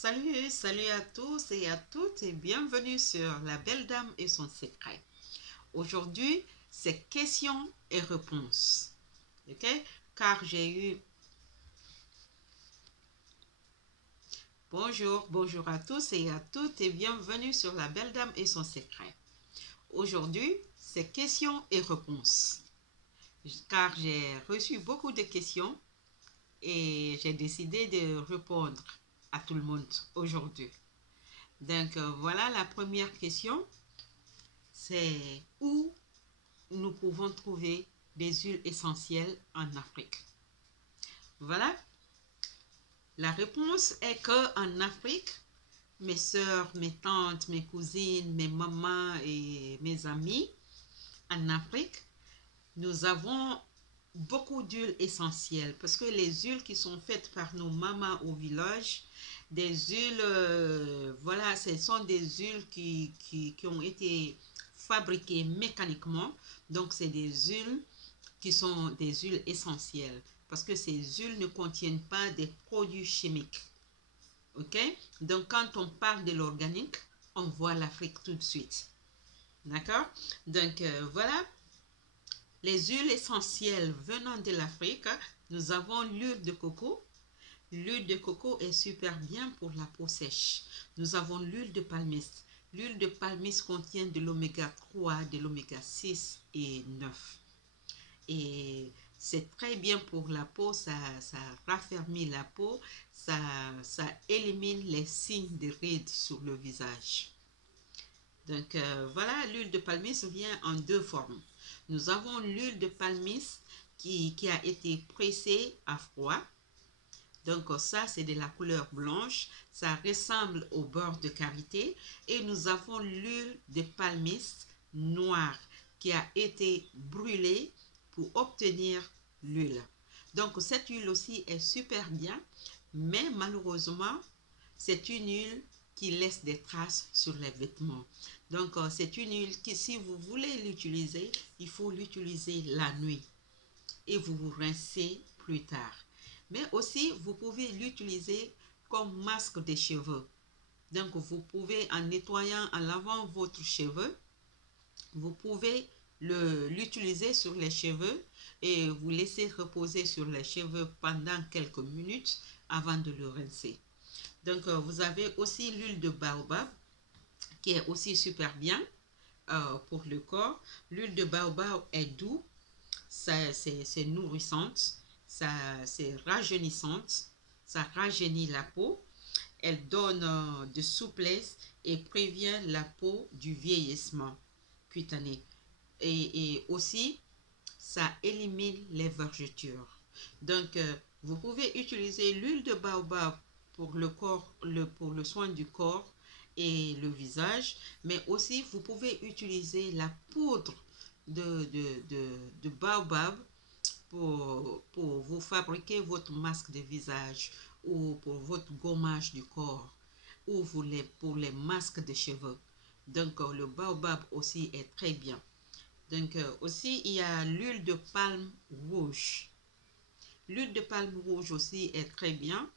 Salut à tous et à toutes et bienvenue sur La Belle Dame et son secret. Aujourd'hui, c'est questions et réponses. Ok? Car j'ai eu... Bonjour à tous et à toutes et bienvenue sur La Belle Dame et son secret. Aujourd'hui, c'est questions et réponses. Car j'ai reçu beaucoup de questions et j'ai décidé de répondre à tout le monde aujourd'hui. Donc voilà la première question, c'est où nous pouvons trouver des huiles essentielles en Afrique. Voilà, la réponse est que en Afrique, mes soeurs, mes tantes, mes cousines, mes mamans et mes amis, en Afrique, nous avons beaucoup d'huiles essentielles parce que les huiles qui sont faites par nos mamans au village, des huiles, voilà, ce sont des huiles qui ont été fabriquées mécaniquement. Donc, c'est des huiles qui sont des huiles essentielles parce que ces huiles ne contiennent pas des produits chimiques. Ok? Donc, quand on parle de l'organique, on voit l'Afrique tout de suite. D'accord? Donc, voilà. Les huiles essentielles venant de l'Afrique, nous avons l'huile de coco. L'huile de coco est super bien pour la peau sèche. Nous avons l'huile de palmiste. L'huile de palmiste contient de l'oméga 3, de l'oméga 6 et 9. Et c'est très bien pour la peau, ça raffermit la peau, ça élimine les signes de rides sur le visage. Donc voilà, l'huile de palmiste vient en deux formes. Nous avons l'huile de palmiste qui a été pressée à froid. Donc ça, c'est de la couleur blanche. Ça ressemble au beurre de karité. Et nous avons l'huile de palmiste noire qui a été brûlée pour obtenir l'huile. Donc cette huile aussi est super bien. Mais malheureusement, c'est une huile qui laisse des traces sur les vêtements. Donc, c'est une huile qui, si vous voulez l'utiliser, il faut l'utiliser la nuit et vous vous rincez plus tard. Mais aussi, vous pouvez l'utiliser comme masque des cheveux. Donc, vous pouvez, en nettoyant, en lavant votre cheveu, vous pouvez l'utiliser sur les cheveux et vous laisser reposer sur les cheveux pendant quelques minutes avant de le rincer. Donc, vous avez aussi l'huile de baobab qui est aussi super bien pour le corps. L'huile de baobab est doux, c'est nourrissante, c'est rajeunissante, ça rajeunit la peau, elle donne de souplesse et prévient la peau du vieillissement cutané. Et aussi, ça élimine les vergetures. Donc, vous pouvez utiliser l'huile de baobab pour le corps, pour le soin du corps et le visage, mais aussi vous pouvez utiliser la poudre de baobab pour vous fabriquer votre masque de visage ou pour votre gommage du corps ou pour les masques de cheveux. Donc, le baobab aussi est très bien. Donc, aussi, il y a l'huile de palme rouge. L'huile de palme rouge aussi est très bien.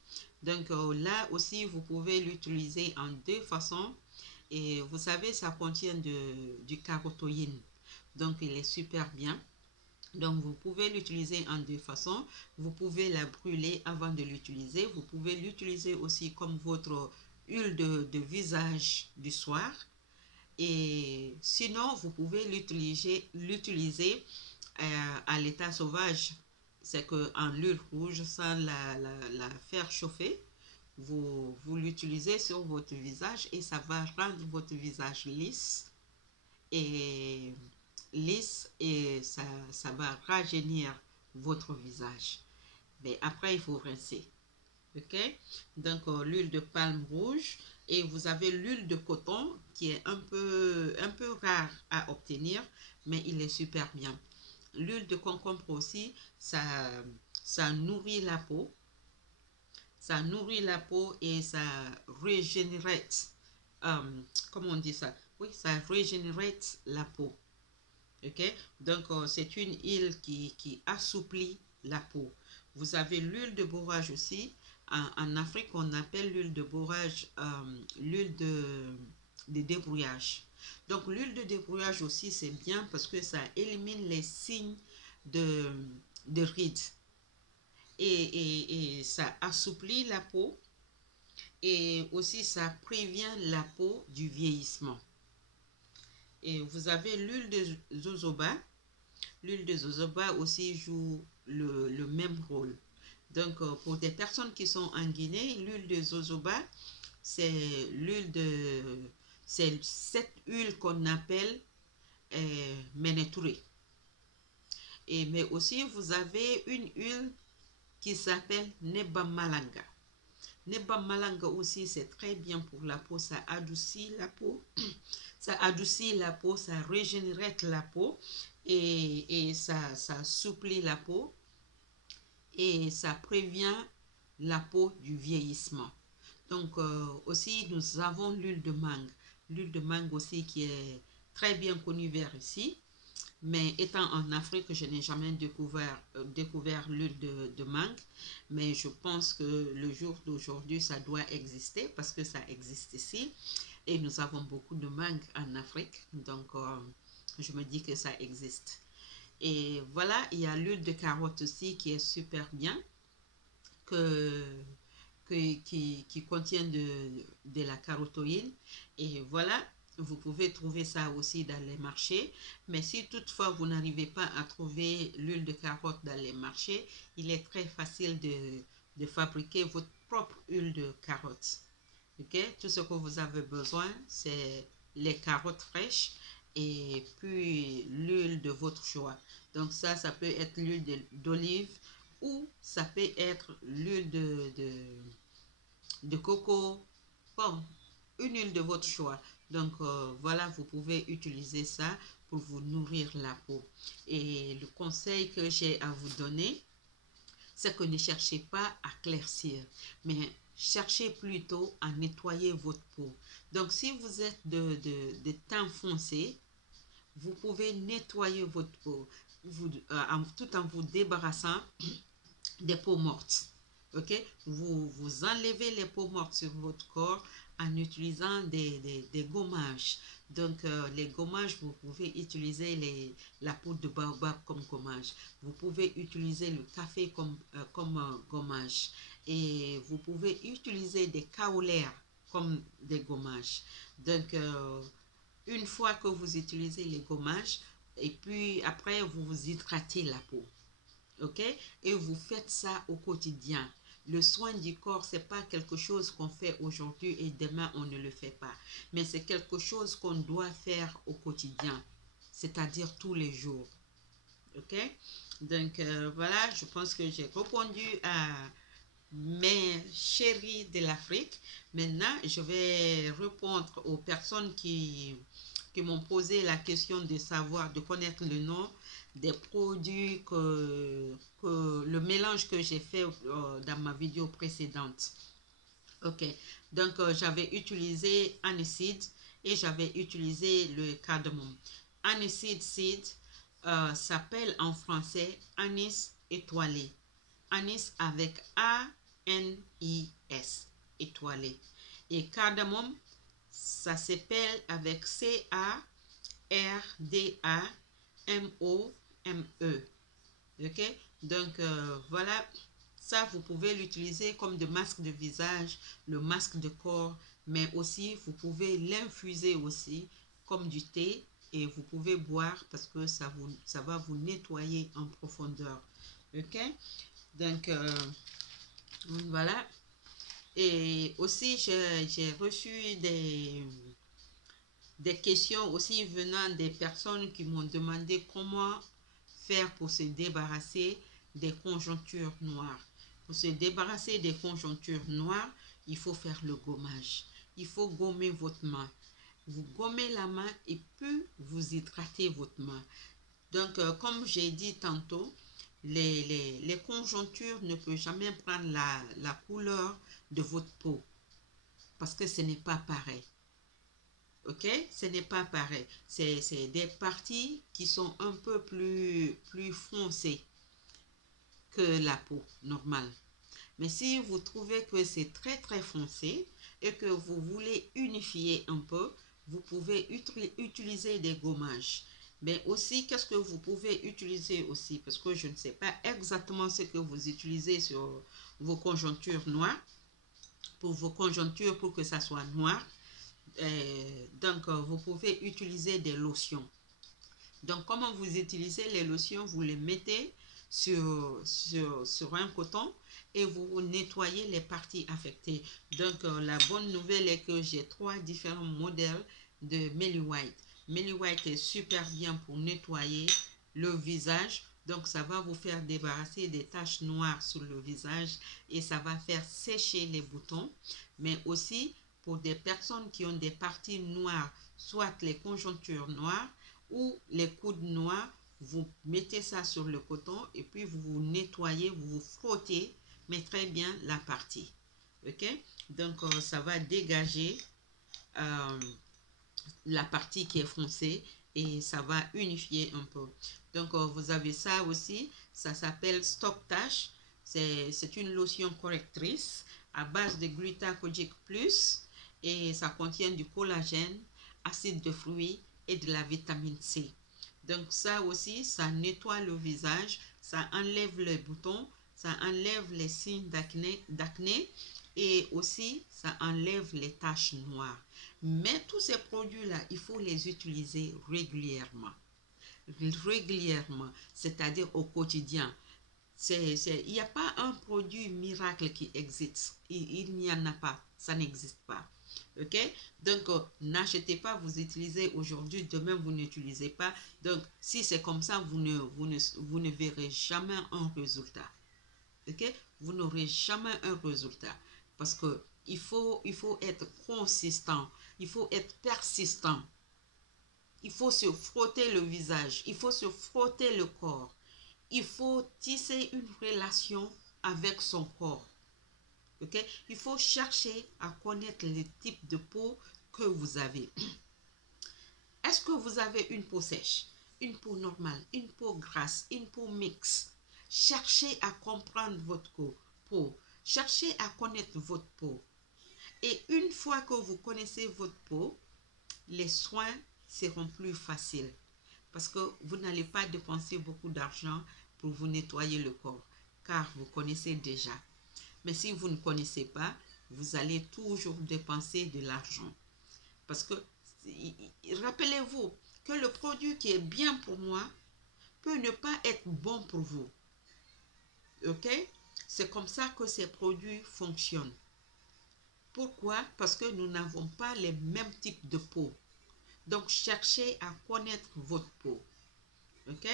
Donc, là aussi, vous pouvez l'utiliser en deux façons. Et vous savez, ça contient du carotéine. Donc, il est super bien. Donc, vous pouvez l'utiliser en deux façons. Vous pouvez la brûler avant de l'utiliser. Vous pouvez l'utiliser aussi comme votre huile de visage du soir. Et sinon, vous pouvez l'utiliser à l'état sauvage. C'est qu'en l'huile rouge, sans la faire chauffer, vous l'utilisez sur votre visage et ça va rendre votre visage et ça va rajeunir votre visage. Mais après, il faut rincer. Ok? Donc, l'huile de palme rouge. Et vous avez l'huile de coton qui est un peu rare à obtenir, mais il est super bien. L'huile de concombre aussi, ça nourrit la peau. Ça nourrit la peau et ça régénérate. Comment on dit ça? Oui, ça régénérate la peau. Ok? Donc, c'est une huile qui assouplit la peau. Vous avez l'huile de borage aussi. En Afrique, on appelle l'huile de borage l'huile de débrouillage. Donc, l'huile de débrouillage aussi, c'est bien parce que ça élimine les signes de rides. Et ça assouplit la peau. Et aussi, ça prévient la peau du vieillissement. Et vous avez l'huile de jojoba. L'huile de jojoba aussi joue le même rôle. Donc, pour des personnes qui sont en Guinée, l'huile de jojoba, c'est c'est cette huile qu'on appelle ménétouré. Mais aussi, vous avez une huile qui s'appelle Neba Malanga. Neba Malanga aussi, c'est très bien pour la peau. Ça adoucit la peau. Ça adoucit la peau, ça régénère la peau et ça assouplit la peau et ça prévient la peau du vieillissement. Donc aussi, nous avons l'huile de mangue. L'huile de mangue aussi qui est très bien connue vers ici. Mais étant en Afrique, je n'ai jamais découvert l'huile de mangue. Mais je pense que le jour d'aujourd'hui, ça doit exister parce que ça existe ici. Et nous avons beaucoup de mangue en Afrique. Donc, je me dis que ça existe. Et voilà, il y a l'huile de carotte aussi qui est super bien. Qui contient de la carotéine. Et voilà, vous pouvez trouver ça aussi dans les marchés. Mais si toutefois vous n'arrivez pas à trouver l'huile de carotte dans les marchés, il est très facile de fabriquer votre propre huile de carotte. Okay? Tout ce que vous avez besoin, c'est les carottes fraîches et puis l'huile de votre choix. Donc ça peut être l'huile d'olive ou ça peut être l'huile de coco. Bon, une huile de votre choix. Donc voilà, vous pouvez utiliser ça pour vous nourrir la peau. Et le conseil que j'ai à vous donner, c'est que ne cherchez pas à claircir, mais cherchez plutôt à nettoyer votre peau. Donc si vous êtes de teint foncé, vous pouvez nettoyer votre peau tout en vous débarrassant des peaux mortes. Ok, vous enlevez les peaux mortes sur votre corps en utilisant des gommages. Donc, les gommages, vous pouvez utiliser la poudre de baobab comme gommage. Vous pouvez utiliser le café comme gommage. Et vous pouvez utiliser des kaolaires comme des gommages. Donc, une fois que vous utilisez les gommages, et puis après, vous vous hydratez la peau. Ok? Et vous faites ça au quotidien. Le soin du corps, ce n'est pas quelque chose qu'on fait aujourd'hui et demain on ne le fait pas. Mais c'est quelque chose qu'on doit faire au quotidien, c'est-à-dire tous les jours. Ok? Donc voilà, je pense que j'ai répondu à mes chéris de l'Afrique. Maintenant, je vais répondre aux personnes qui m'ont posé la question de savoir, de connaître le nom des produits le mélange que j'ai fait dans ma vidéo précédente. Ok, donc j'avais utilisé aniseed et j'avais utilisé le cardamome. Aniseed seed s'appelle en français anis étoilé. Anis avec A-N-I-S, étoilé. Et cardamome, ça s'appelle avec C-A-R-D-A-M-O-M-E. Ok, donc voilà, ça vous pouvez l'utiliser comme de masque de visage, le masque de corps, mais aussi vous pouvez l'infuser aussi comme du thé et vous pouvez boire parce que ça va vous nettoyer en profondeur. Ok, donc voilà. Et aussi j'ai reçu des questions aussi venant des personnes qui m'ont demandé comment faire pour se débarrasser des conjonctures noires. Pour se débarrasser des conjonctures noires, il faut faire le gommage. Il faut gommer votre main. Vous gommez la main et puis vous hydratez votre main. Donc, comme j'ai dit tantôt, les conjonctures ne peuvent jamais prendre la couleur de votre peau parce que ce n'est pas pareil. Ok, ce n'est pas pareil. C'est des parties qui sont un peu plus foncées que la peau normale. Mais si vous trouvez que c'est très très foncé et que vous voulez unifier un peu, vous pouvez utiliser des gommages. Mais aussi, qu'est-ce que vous pouvez utiliser aussi? Parce que je ne sais pas exactement ce que vous utilisez sur vos conjonctures noires. Pour vos conjonctures, pour que ça soit noir. Donc, vous pouvez utiliser des lotions. Donc, comment vous utilisez les lotions? Vous les mettez sur un coton et vous nettoyez les parties affectées. Donc, la bonne nouvelle est que j'ai 3 différents modèles de Melly White. Melly White est super bien pour nettoyer le visage. Donc, ça va vous faire débarrasser des taches noires sur le visage et ça va faire sécher les boutons. Mais aussi, pour des personnes qui ont des parties noires, soit les conjonctures noires ou les coudes noirs, vous mettez ça sur le coton et puis vous vous nettoyez, vous vous frottez, mais très bien la partie. Ok? Donc, ça va dégager la partie qui est foncée et ça va unifier un peu. Donc, vous avez ça aussi. Ça s'appelle Stop Tache. C'est une lotion correctrice à base de glucocorticoïdes plus et ça contient du collagène, acide de fruits et de la vitamine C. Donc ça aussi, ça nettoie le visage, ça enlève les boutons, ça enlève les signes d'acné et aussi ça enlève les taches noires. Mais tous ces produits-là, il faut les utiliser régulièrement. Régulièrement, c'est-à-dire au quotidien. Il n'y a pas un produit miracle qui existe. Il n'y en a pas. Ça n'existe pas. Ok? Donc, n'achetez pas, vous utilisez aujourd'hui, demain, vous n'utilisez pas. Donc, si c'est comme ça, vous ne verrez jamais un résultat. Ok? Vous n'aurez jamais un résultat. Parce que il faut être consistant. Il faut être persistant. Il faut se frotter le visage. Il faut se frotter le corps. Il faut tisser une relation avec son corps. Okay? Il faut chercher à connaître les types de peau que vous avez. Est-ce que vous avez une peau sèche, une peau normale, une peau grasse, une peau mixte? Cherchez à comprendre votre peau. Cherchez à connaître votre peau. Et une fois que vous connaissez votre peau, les soins seront plus faciles. Parce que vous n'allez pas dépenser beaucoup d'argent pour vous nettoyer le corps, car vous connaissez déjà. Mais si vous ne connaissez pas, vous allez toujours dépenser de l'argent. Parce que, rappelez-vous que le produit qui est bien pour moi peut ne pas être bon pour vous. Ok? C'est comme ça que ces produits fonctionnent. Pourquoi? Parce que nous n'avons pas les mêmes types de peau. Donc, cherchez à connaître votre peau. Ok?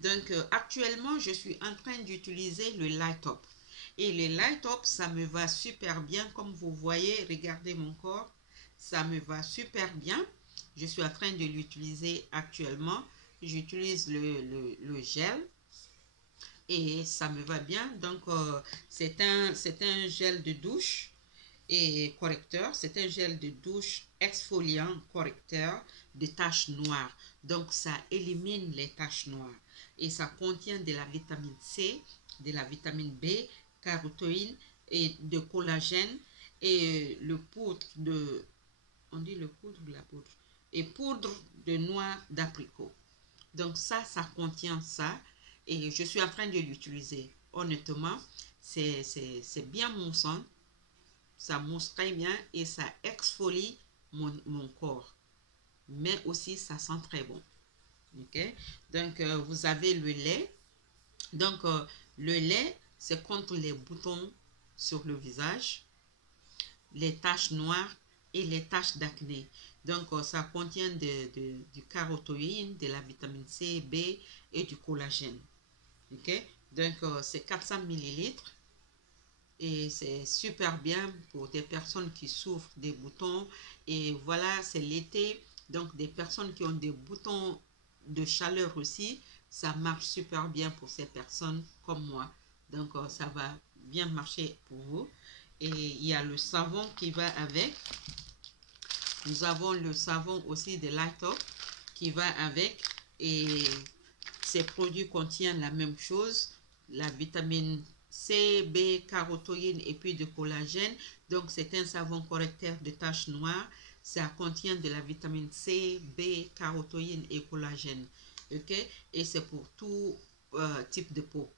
Donc, actuellement, je suis en train d'utiliser le Light Up. Et le Light Up, ça me va super bien. Comme vous voyez, regardez mon corps. Ça me va super bien. Je suis en train de l'utiliser actuellement. J'utilise le gel. Et ça me va bien. Donc, c'est un gel de douche et correcteur. C'est un gel de douche exfoliant correcteur de taches noires. Donc, ça élimine les taches noires. Et ça contient de la vitamine C, de la vitamine B, carotéine et de collagène et le poudre de... On dit le poudre ou la poudre? Et poudre de noix d'abricot. Donc, ça contient ça. Et je suis en train de l'utiliser. Honnêtement, c'est bien moussant. Ça mousse très bien et ça exfolie mon corps. Mais aussi, ça sent très bon. Ok? Donc, vous avez le lait. Donc, le lait, c'est contre les boutons sur le visage, les taches noires et les taches d'acné. Donc, ça contient du carotéine, de la vitamine C, B et du collagène. Ok? Donc, c'est 400 ml. Et c'est super bien pour des personnes qui souffrent des boutons. Et voilà, c'est l'été. Donc, des personnes qui ont des boutons de chaleur aussi, ça marche super bien pour ces personnes comme moi. Donc, ça va bien marcher pour vous. Et il y a le savon qui va avec. Nous avons le savon aussi de Light Up qui va avec. Et ces produits contiennent la même chose, la vitamine C, B, carotéine et puis de collagène. Donc, c'est un savon correcteur de taches noires. Ça contient de la vitamine C, B, carotéine et collagène. Ok? Et c'est pour tout type de peau.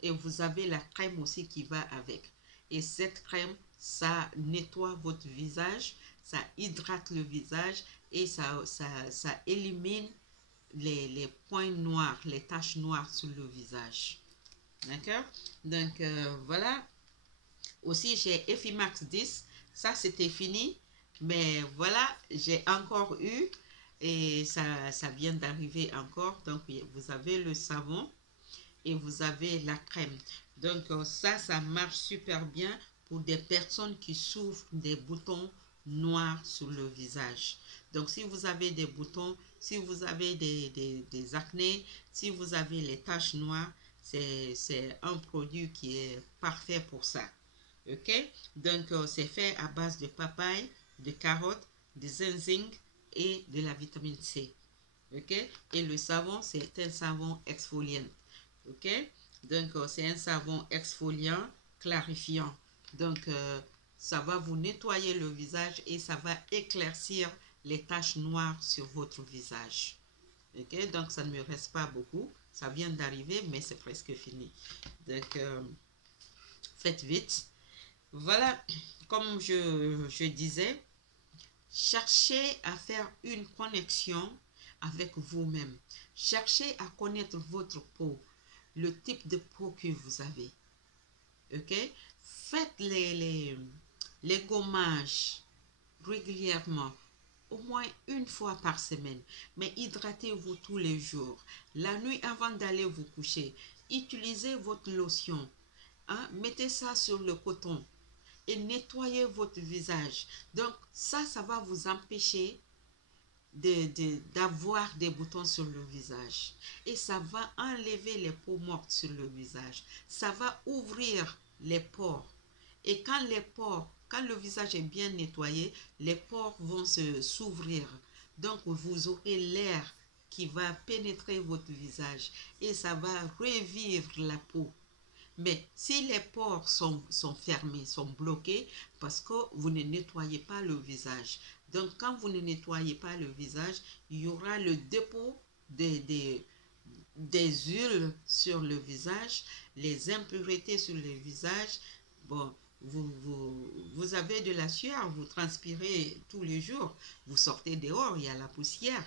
Et vous avez la crème aussi qui va avec. Et cette crème, ça nettoie votre visage, ça hydrate le visage et ça élimine les points noirs, les taches noires sur le visage. D'accord? Donc, voilà. Aussi, j'ai Effimax 10. Ça, c'était fini. Mais voilà, j'ai encore eu. Et ça vient d'arriver encore. Donc, vous avez le savon et vous avez la crème. Donc, ça marche super bien pour des personnes qui souffrent des boutons noirs sur le visage. Donc, si vous avez des boutons, si vous avez des acnés, si vous avez les taches noires, c'est un produit qui est parfait pour ça. Ok? Donc, c'est fait à base de papaye, de carottes, de ginseng et de la vitamine C. Ok? Et le savon, c'est un savon exfoliant. Ok? Donc, c'est un savon exfoliant, clarifiant. Donc, ça va vous nettoyer le visage et ça va éclaircir les taches noires sur votre visage. Ok? Donc, ça ne me reste pas beaucoup. Ça vient d'arriver, mais c'est presque fini. Donc, faites vite. Voilà, comme je disais, cherchez à faire une connexion avec vous-même. Cherchez à connaître votre peau, le type de peau que vous avez. Ok? Faites les gommages régulièrement, au moins une fois par semaine. Mais hydratez-vous tous les jours. La nuit avant d'aller vous coucher, utilisez votre lotion. Hein? Mettez ça sur le coton et nettoyez votre visage. Donc, ça va vous empêcher d'avoir des boutons sur le visage. Et ça va enlever les peaux mortes sur le visage. Ça va ouvrir les pores. Et quand le visage est bien nettoyé, les pores vont s'ouvrir. Donc, vous aurez l'air qui va pénétrer votre visage et ça va revivre la peau. Mais si les pores sont fermés, sont bloqués, parce que vous ne nettoyez pas le visage. Donc, quand vous ne nettoyez pas le visage, il y aura le dépôt des huiles sur le visage, les impuretés sur le visage. Bon, vous avez de la sueur, vous transpirez tous les jours, vous sortez dehors, il y a la poussière,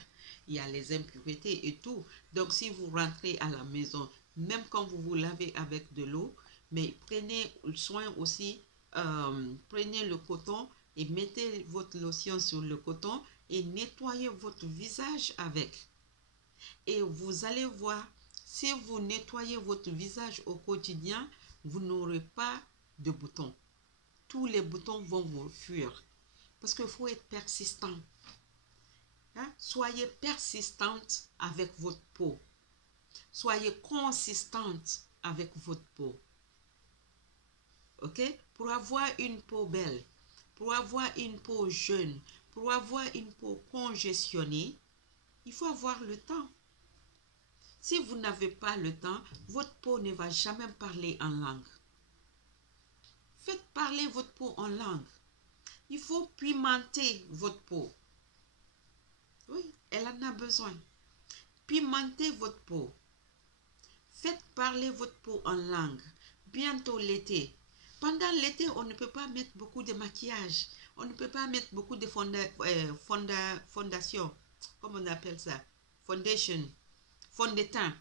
il y a les impuretés et tout. Donc, si vous rentrez à la maison, même quand vous vous lavez avec de l'eau, mais prenez soin aussi, prenez le coton et mettez votre lotion sur le coton et nettoyez votre visage avec. Et vous allez voir, si vous nettoyez votre visage au quotidien, vous n'aurez pas de boutons. Tous les boutons vont vous fuir. Parce qu'il faut être persistant. Hein? Soyez persistante avec votre peau. Soyez consistante avec votre peau. Ok? Pour avoir une peau belle, pour avoir une peau jeune, pour avoir une peau congestionnée, il faut avoir le temps. Si vous n'avez pas le temps, votre peau ne va jamais parler en langue. Faites parler votre peau en langue. Il faut pimenter votre peau. Oui, elle en a besoin. Pimentez votre peau. Faites parler votre peau en langue. Bientôt l'été. Pendant l'été, on ne peut pas mettre beaucoup de maquillage. On ne peut pas mettre beaucoup de fondation. Comment on appelle ça? Foundation. Fond de teint.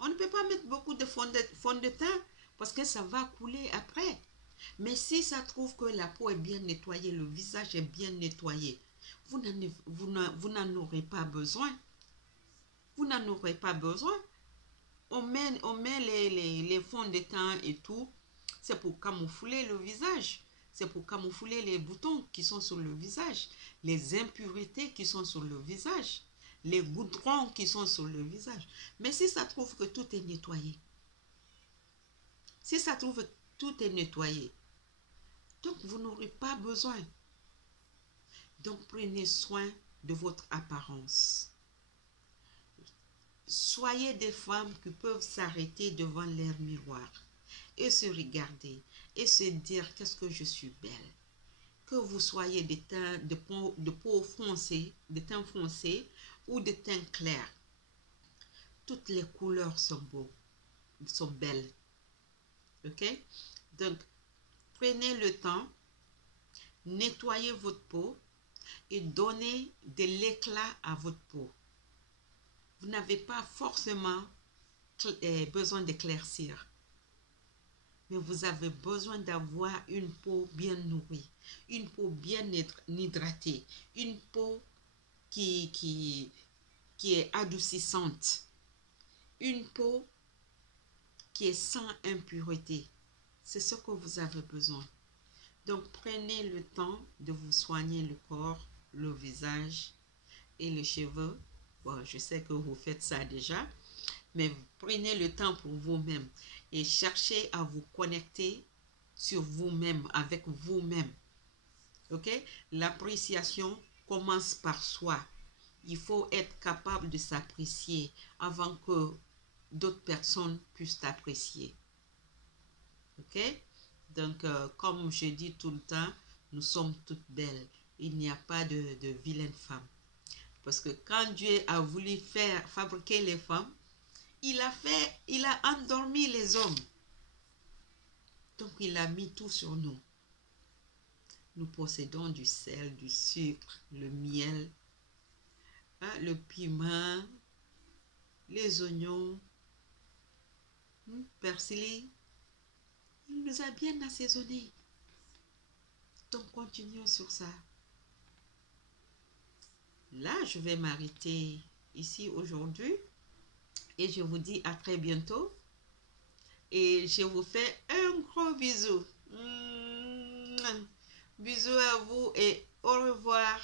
On ne peut pas mettre beaucoup de fond de teint parce que ça va couler après. Mais si ça trouve que la peau est bien nettoyée, le visage est bien nettoyé, vous n'en aurez pas besoin. Vous n'en aurez pas besoin. On met les fonds de teint et tout. C'est pour camoufler le visage. C'est pour camoufler les boutons qui sont sur le visage. Les impuretés qui sont sur le visage. Les goudrons qui sont sur le visage. Mais si ça trouve que tout est nettoyé. Si ça trouve que tout est nettoyé. Donc, vous n'aurez pas besoin. Donc, prenez soin de votre apparence. Soyez des femmes qui peuvent s'arrêter devant leur miroir et se regarder et se dire qu'est-ce que je suis belle. Que vous soyez de peau foncée, de teint foncé ou de teint clair. Toutes les couleurs sont beaux, sont belles. Ok? Donc, prenez le temps, nettoyez votre peau et donnez de l'éclat à votre peau. Vous n'avez pas forcément besoin d'éclaircir, mais vous avez besoin d'avoir une peau bien nourrie, une peau bien hydratée, une peau qui est adoucissante, une peau qui est sans impureté. C'est ce que vous avez besoin. Donc, prenez le temps de vous soigner le corps, le visage et les cheveux. Bon, je sais que vous faites ça déjà, mais prenez le temps pour vous-même et cherchez à vous connecter sur vous-même, avec vous-même. Ok? L'appréciation commence par soi. Il faut être capable de s'apprécier avant que d'autres personnes puissent t'apprécier. Ok? Donc, comme je dis tout le temps, nous sommes toutes belles. Il n'y a pas de vilaine femme. Parce que quand Dieu a voulu fabriquer les femmes, il a endormi les hommes. Donc, il a mis tout sur nous. Nous possédons du sel, du sucre, le miel, hein, le piment, les oignons, persil. Il nous a bien assaisonnés. Donc, continuons sur ça. Là, je vais m'arrêter ici aujourd'hui. Et je vous dis à très bientôt. Et je vous fais un gros bisou. Bisous à vous et au revoir.